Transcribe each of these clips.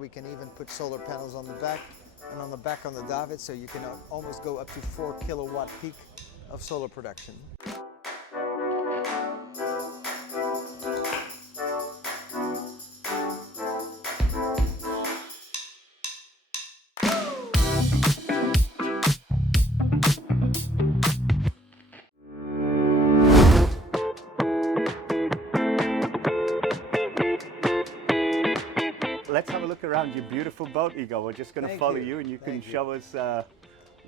We can even put solar panels on the back and on the back on the davit, so you can almost go up to 4 kilowatt peak of solar production. Let's have a look around your beautiful boat, Igor. We're just going to follow you and you can show us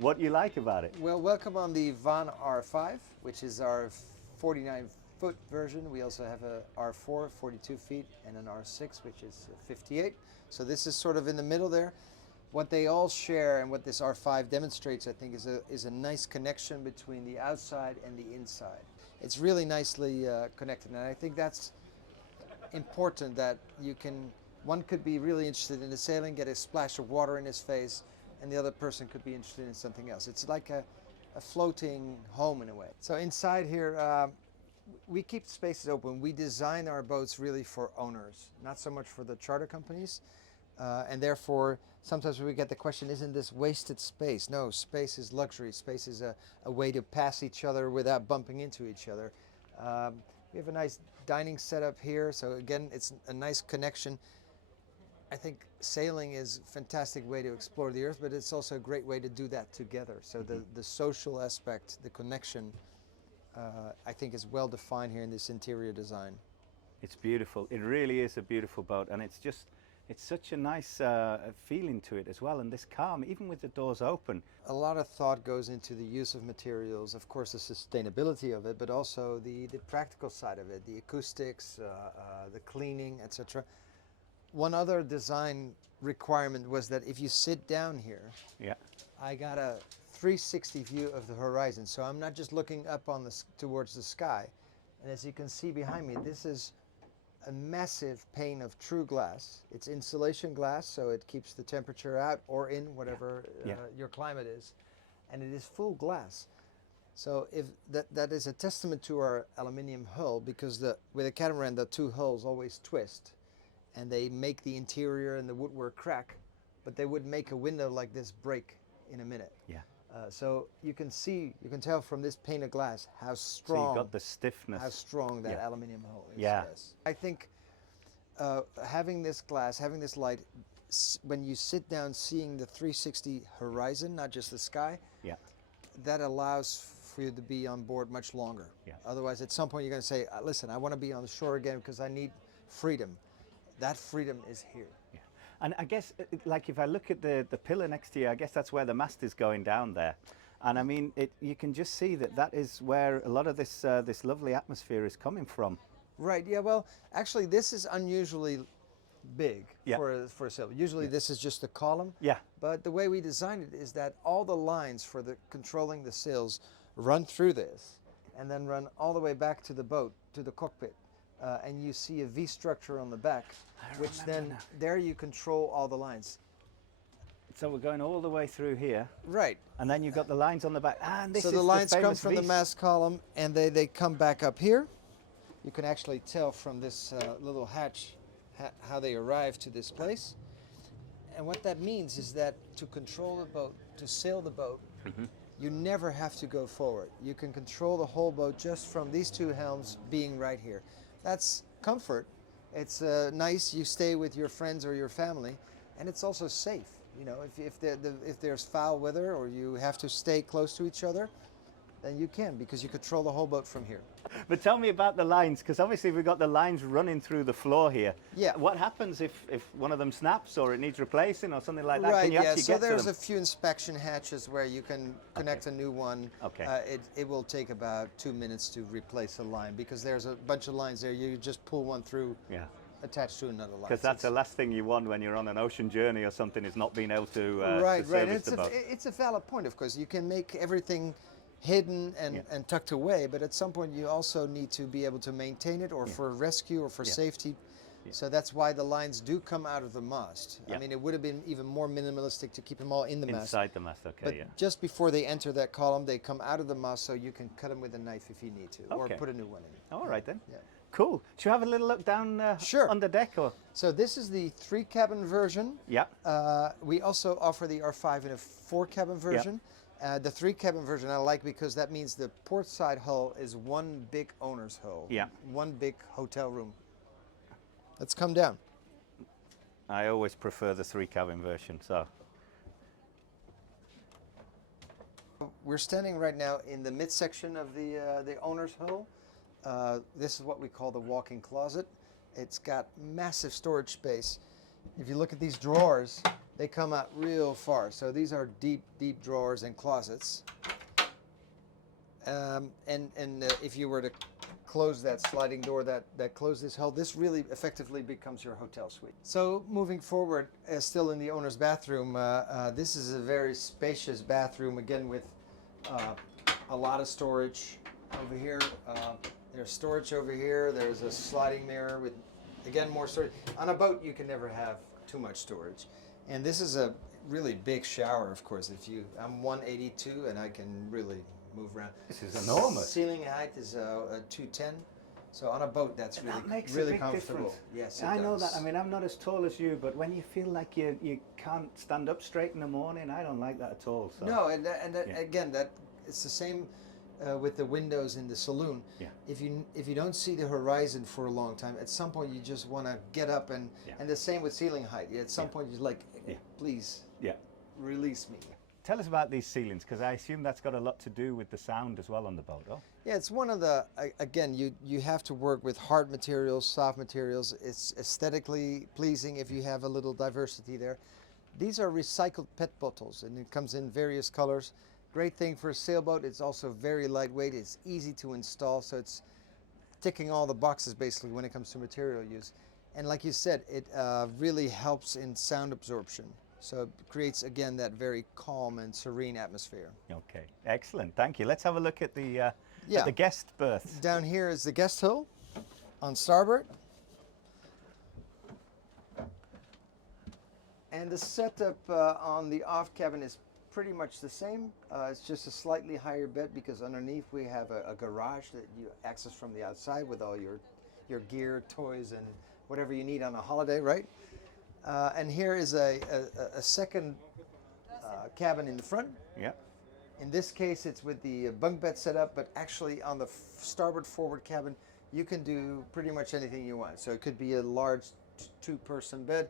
what you like about it. Well, welcome on the VAAN R5, which is our 49-foot version. We also have a R4, 42 feet, and an R6, which is 58. So this is sort of in the middle there. What they all share and what this R5 demonstrates, I think, is a nice connection between the outside and the inside. It's really nicely connected, and I think that's important, that one could be really interested in the sailing, get a splash of water in his face, and the other person could be interested in something else. It's like a floating home in a way. So inside here, we keep spaces open. We design our boats really for owners, not so much for the charter companies. And therefore, sometimes we get the question, isn't this wasted space? No, space is luxury. Space is a way to pass each other without bumping into each other. We have a nice dining setup here. So again, it's a nice connection. I think sailing is a fantastic way to explore the earth, but it's also a great way to do that together. So the social aspect, the connection, I think is well defined here in this interior design. It's beautiful. It really is a beautiful boat, and it's such a nice feeling to it as well, and this calm, even with the doors open. A lot of thought goes into the use of materials, of course the sustainability of it, but also the practical side of it, the acoustics, the cleaning, etc. One other design requirement was that if you sit down here, I got a 360 view of the horizon. So I'm not just looking up towards the sky. And as you can see behind me, this is a massive pane of true glass. It's insulation glass, so it keeps the temperature out or in, whatever your climate is. And it is full glass. So if that is a testament to our aluminium hull, because with a catamaran, the two hulls always twist. And they make the interior and the woodwork crack, but they would make a window like this break in a minute. So you can tell from this pane of glass how strong. So you've got the stiffness. How strong that aluminium hull is. Yes. I think having this glass, having this light, when you sit down seeing the 360 horizon, not just the sky, that allows for you to be on board much longer. Otherwise, at some point you're going to say, listen, I want to be on the shore again because I need freedom. That freedom is here. And I guess, like if I look at the pillar next to you, I guess that's where the mast is going down there. And I mean, you can just see that is where a lot of this lovely atmosphere is coming from. Right, yeah, well, actually this is unusually big for a sail. Usually this is just a column. But the way we designed it is that all the lines for controlling the sails run through this and then run all the way back to the boat, to the cockpit. And you see a V structure on the back, which then there you control all the lines. So we're going all the way through here. Right. And then you've got the lines on the back. And this so is the lines come famous from the mast column and they come back up here. You can actually tell from this little hatch how they arrive to this place. And what that means is that to control the boat, to sail the boat, you never have to go forward. You can control the whole boat just from these two helms being right here. That's comfort. It's nice. You stay with your friends or your family, and it's also safe. You know, if there's foul weather or you have to stay close to each other, then you can, because you control the whole boat from here. But tell me about the lines, because obviously we've got the lines running through the floor here. What happens if one of them snaps or it needs replacing or something like that? Right, Can you actually so get to there's them? a few inspection hatches where you can connect a new one. It will take about 2 minutes to replace a line, because there's a bunch of lines there. You just pull one through, attached to another line. Because that's the last thing you want when you're on an ocean journey or something, is not being able to service the boat. It's a valid point, of course. You can make everything hidden and tucked away, but at some point you also need to be able to maintain it, or for rescue or for safety. So that's why the lines do come out of the mast. I mean, it would have been even more minimalistic to keep them all in the mast. Inside the mast, But just before they enter that column, they come out of the mast, so you can cut them with a knife if you need to, or put a new one in. All right then. Cool. Should we have a little look down Sure. on the deck? Or? So this is the 3-cabin version. Yeah. We also offer the R5 in a 4-cabin version. The 3-cabin version I like because that means the port side hull is one big owner's hull. Yeah. One big hotel room. Let's come down. I always prefer the 3-cabin version. So. We're standing right now in the midsection of the owner's hull. This is what we call the walk-in closet. It's got massive storage space. If you look at these drawers, they come out real far. So these are deep, deep drawers and closets. If you were to close that sliding door that closed this hull, this really effectively becomes your hotel suite. So moving forward, still in the owner's bathroom, this is a very spacious bathroom, again with a lot of storage over here. There's storage over here. There's a sliding mirror with, again, more storage. On a boat, you can never have too much storage. And this is a really big shower, of course. I'm 182 and I can really move around. This is enormous. Ceiling height is 210. So on a boat, that's really, that makes really a big comfortable. difference. Yes, it I know does. that. I mean, I'm not as tall as you, but when you feel like you can't stand up straight in the morning, I don't like that at all. So. No, again, it's the same with the windows in the saloon. Yeah. If you don't see the horizon for a long time, at some point you just want to get up and the same with ceiling height. At some point you're like, please, release me. Tell us about these ceilings, because I assume that's got a lot to do with the sound as well on the boat. Oh? Yeah, it's one of the, again, you have to work with hard materials, soft materials. It's aesthetically pleasing if you have a little diversity there. These are recycled PET bottles, and it comes in various colors. Great thing for a sailboat. It's also very lightweight. It's easy to install, so it's ticking all the boxes basically when it comes to material use. And like you said, it really helps in sound absorption. So it creates, again, that very calm and serene atmosphere. Okay, excellent. Thank you. Let's have a look at the guest berths. Down here is the guest hull on starboard. And the setup on the off cabin is pretty much the same. It's just a slightly higher bed because underneath we have a garage that you access from the outside with all your gear, toys, and whatever you need on a holiday, right? And here is a second cabin in the front. Yeah. In this case, it's with the bunk bed set up, but actually on the starboard forward cabin, you can do pretty much anything you want. So it could be a large 2-person bed.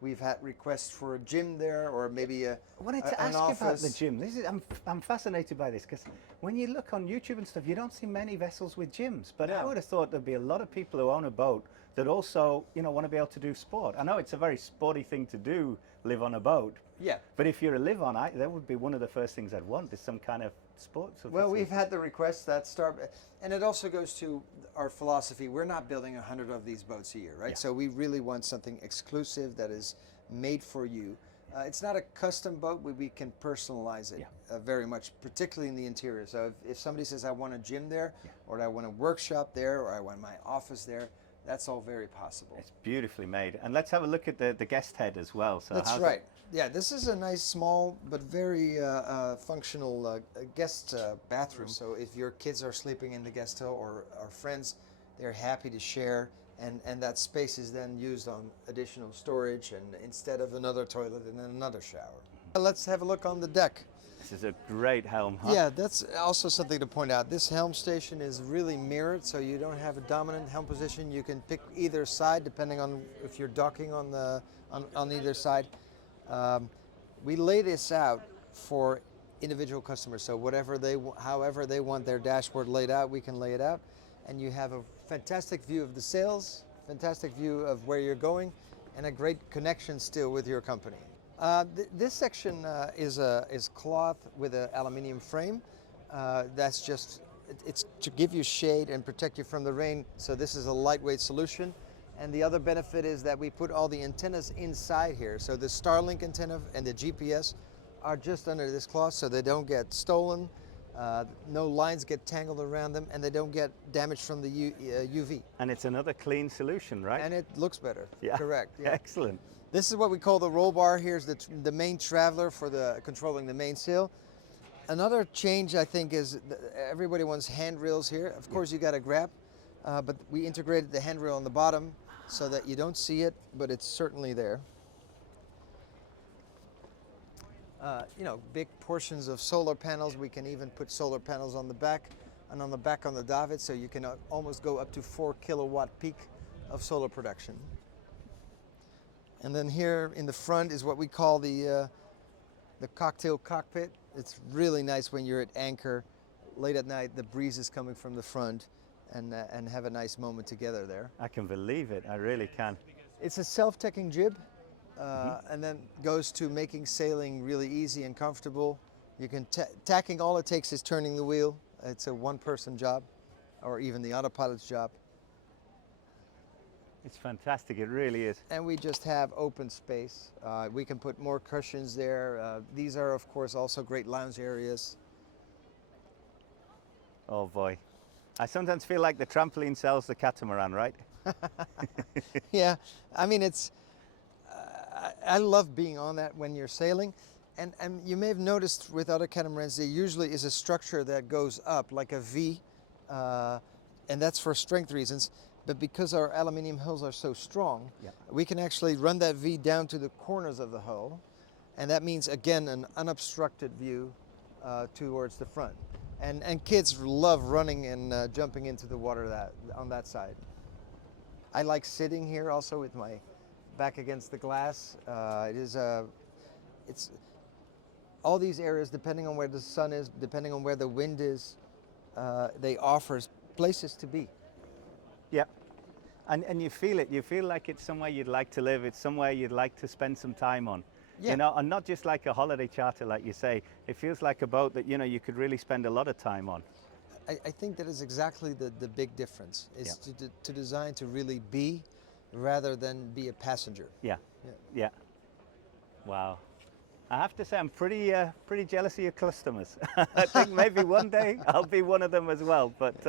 We've had requests for a gym there, or maybe I wanted to ask you about the gym. I'm fascinated by this because when you look on YouTube and stuff, you don't see many vessels with gyms. But I would have thought there'd be a lot of people who own a boat that also, want to be able to do sport. I know it's a very sporty thing to do, live on a boat. Yeah. But if you're a live-on, that would be one of the first things I'd want, is some kind of sports. Well, we've had the requests that start, and it also goes to our philosophy. We're not building 100 of these boats a year, right? Yeah. So we really want something exclusive that is made for you. It's not a custom boat, we can personalize it very much, particularly in the interior. So if somebody says, I want a gym there, or I want a workshop there, or I want my office there, that's all very possible. It's beautifully made. And let's have a look at the guest head as well. So that's right. Yeah, this is a nice, small, but very functional guest bathroom. So if your kids are sleeping in the guest hall or friends, they're happy to share. And that space is then used on additional storage and instead of another toilet and another shower. Let's have a look on the deck. This is a great helm, huh? Yeah, that's also something to point out. This helm station is really mirrored, so you don't have a dominant helm position. You can pick either side depending on if you're docking on either side. We lay this out for individual customers, so however they want their dashboard laid out, we can lay it out. And you have a fantastic view of the sails, fantastic view of where you're going, and a great connection still with your company. This section is cloth with an aluminium frame. That's just, it's to give you shade and protect you from the rain. So this is a lightweight solution. And the other benefit is that we put all the antennas inside here. So the Starlink antenna and the GPS are just under this cloth so they don't get stolen. No lines get tangled around them, and they don't get damaged from the UV. And it's another clean solution, right? And it looks better. Yeah. Correct. Yeah. Excellent. This is what we call the roll bar. Here's the main traveler for controlling the mainsail. Another change, I think, is everybody wants handrails here. Of course, you got to grab, but we integrated the handrail on the bottom so that you don't see it, but it's certainly there. You know, big portions of solar panels. We can even put solar panels on the back and on the back on the davit, so you can almost go up to 4 kilowatt peak of solar production. And then here in the front is what we call the cocktail cockpit. It's really nice when you're at anchor late at night, the breeze is coming from the front, and have a nice moment together there. I can believe it, I really can. It's a self-tacking jib, and then goes to making sailing really easy and comfortable. You can tacking, all it takes is turning the wheel. It's a one-person job, or even the autopilot's job. It's fantastic, it really is. And we just have open space. We can put more cushions there. These are, of course, also great lounge areas. Oh boy. I sometimes feel like the trampoline sells the catamaran, right? Yeah, I mean, it's, I love being on that when you're sailing. And you may have noticed with other catamarans, there usually is a structure that goes up like a V, and that's for strength reasons. But because our aluminium hulls are so strong, we can actually run that V down to the corners of the hull. And that means, again, an unobstructed view towards the front. And kids love running and jumping into the water on that side. I like sitting here also with my back against the glass. It's all these areas, depending on where the sun is, depending on where the wind is, they offer places to be. Yeah, and you feel it. You feel like it's somewhere you'd like to live. It's somewhere you'd like to spend some time on. Yeah. You know, and not just like a holiday charter, like you say. It feels like a boat that, you know, you could really spend a lot of time on. I think that is exactly the big difference, is to design to really be rather than be a passenger. Yeah, yeah. Wow. I have to say, I'm pretty jealous of your customers. I think maybe one day I'll be one of them as well. But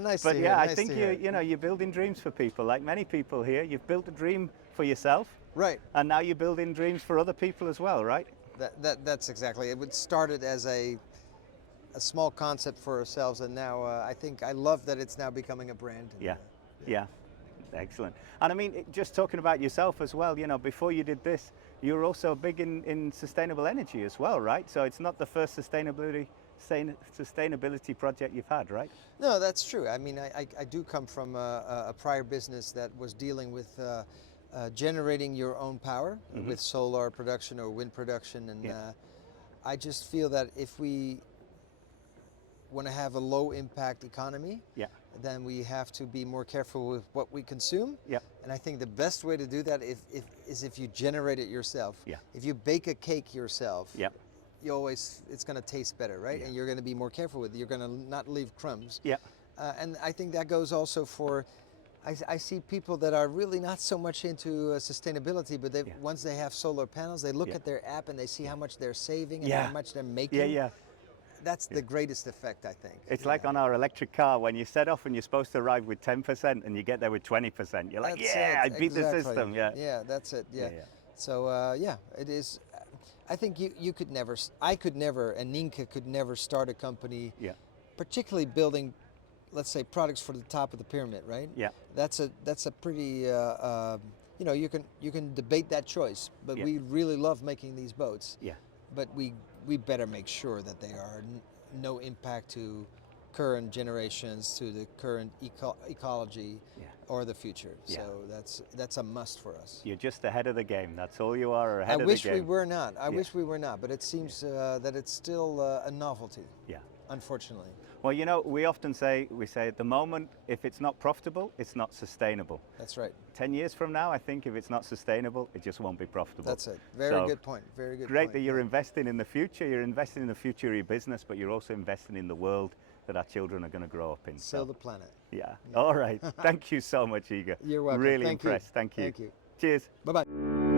nice but to yeah, hear, I nice think to hear. you know, you're building dreams for people. Like many people here, you've built a dream for yourself, right? And now you're building dreams for other people as well, right? That's exactly. It started as a small concept for ourselves, and now I think I love that it's now becoming a brand. And, yeah. Excellent. And I mean, just talking about yourself as well, you know, before you did this, you were also big in sustainable energy as well, right? So it's not the first sustainability project you've had, right? No, that's true. I mean, I do come from a prior business that was dealing with generating your own power with solar production or wind production, and I just feel that if we want to have a low impact economy, then we have to be more careful with what we consume. And I think the best way to do that is if you generate it yourself. If you bake a cake yourself, it's going to taste better, right? And you're going to be more careful with it. You're going to not leave crumbs. And I think that goes also for, I see people that are really not so much into sustainability, but once they have solar panels, they look at their app and they see how much they're saving and how much they're making. That's the greatest effect, I think. It's like on our electric car, when you set off and you're supposed to arrive with 10% and you get there with 20%. You're like, I beat the system. Yeah, that's it. So, it is. I think you could never, I could never, and Nienke could never start a company, particularly building, let's say, products for the top of the pyramid, right? That's a pretty, you know, you can debate that choice, but we really love making these boats. But we better make sure that they are no impact to current generations, to the current ecology or the future. So that's a must for us. You're just ahead of the game. That's all you are, ahead of the game. I wish we were not. I wish we were not, but it seems that it's still a novelty. Unfortunately. Well, you know, we often say, at the moment, if it's not profitable, it's not sustainable. That's right. 10 years from now, I think if it's not sustainable, it just won't be profitable. That's it. Very good point. Very good point. Great that you're investing in the future. You're investing in the future of your business, but you're also investing in the world that our children are going to grow up in. Save the planet. All right. Thank you so much, Igor. You're welcome. Really impressed. Thank you. Thank you. Cheers. Bye-bye.